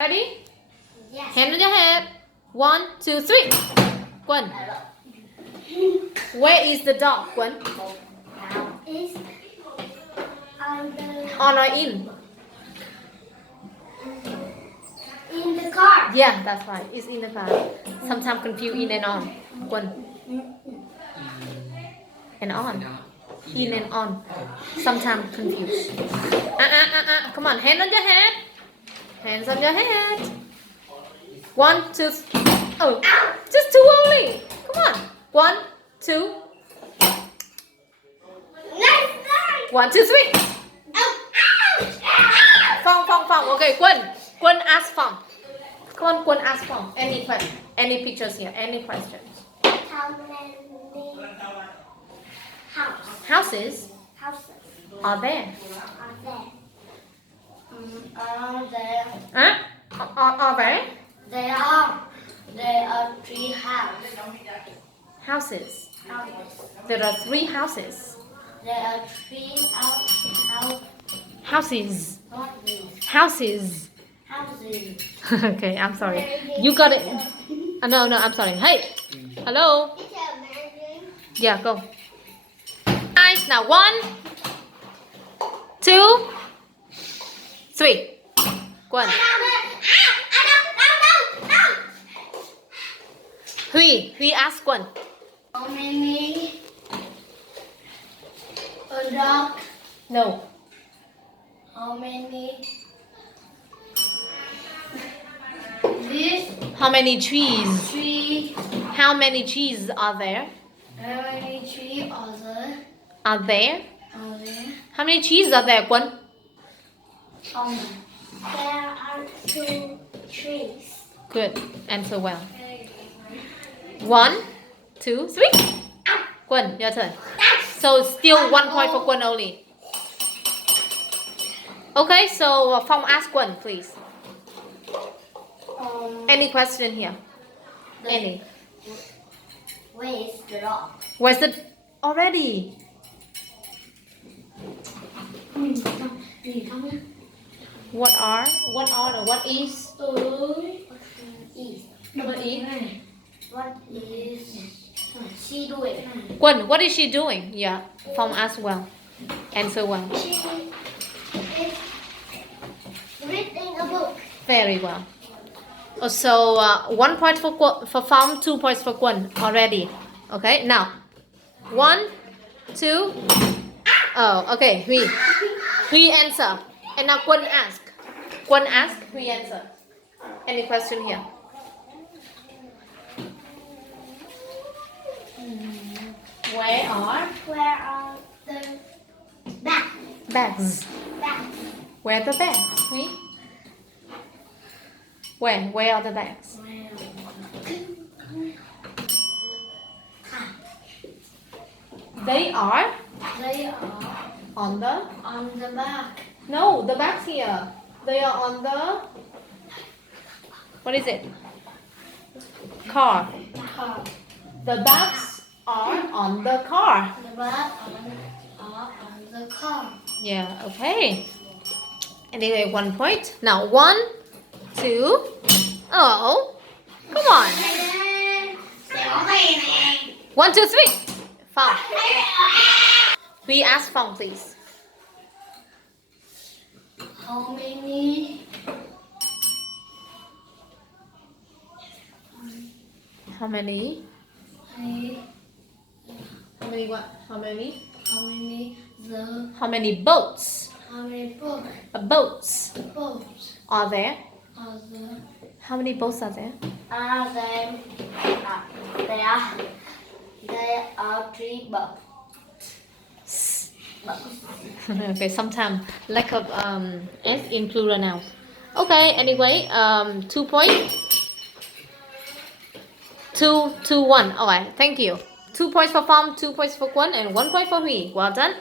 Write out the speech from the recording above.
Ready? Yes. Hand on your head. 1, 2, 3. Quân. Where is the dog, Quân? Is on the On or in? in the car. Yeah, that's right. It's in the car. Sometimes confuse in and on. Quân. And on. In and on. Sometimes confused. Come on, hand on your head. Hands on your head. 1, 2. Oh, just too early. Come on. 1, 2. Nice. 1, 2, 3. Phong. Okay, Quân ask Phong. Come on, Quân ask Phong. Any question? Any pictures here? Any questions? How many Houses houses are there? are there? Are there? Huh? Are there? There are. There are 3 houses. Houses. Houses. There are 3 houses. There are 3 Houses. houses. Houses. Okay, I'm sorry. You got it. No, I'm sorry. Hey. Hello. Yeah, go. Nice. Now 1, 2, 3. Quân. Huy ask Quân. How many a dog? No. How many this How many trees? 3? How many trees are there? How many 3 are there? Are there? Are there? How many trees are there, Quân? There are 2 trees. Good. Answer well. 1, 2, 3. Quân, your turn. So still 1 point for Quân only. Okay, so Phong ask Quân, please. Any question here? Any? Where is the dog? Where's the already? What are or what is? Is What is? what is she doing? Quân, what is she doing? Yeah, Phong ask well. Answer well. She is reading a book. Very well. So 1 point for Phong, 2 points for Quân already. Okay, now 1, 2. Oh, okay. Huy answer. And now Quân ask. Quân ask. Huy answer. Any question here? Where are the bags? bags? Bags. Where are the bags? Huy? Where are the bags? They are They are on the. on the back. No, the bags here. They are on the. What is it? Car. Car. The bags are on the car. The bags are on the car. Yeah, okay. Anyway, 1 point. Now 1, 2. Oh, come on. 1, 2, 3. Phong. We ask Phong, please. How many? How many? How What? How many? many the? How many boats? How many books? Boats are there? Are there? How many boats are there? Are there? There are 3 boats. Okay, sometimes lack of s in plural nouns. Okay, anyway, 2 points. 2, 1. Alright, thank you. 2 points for Phong, 2 points for Quân, and 1 point for Huy. Well done.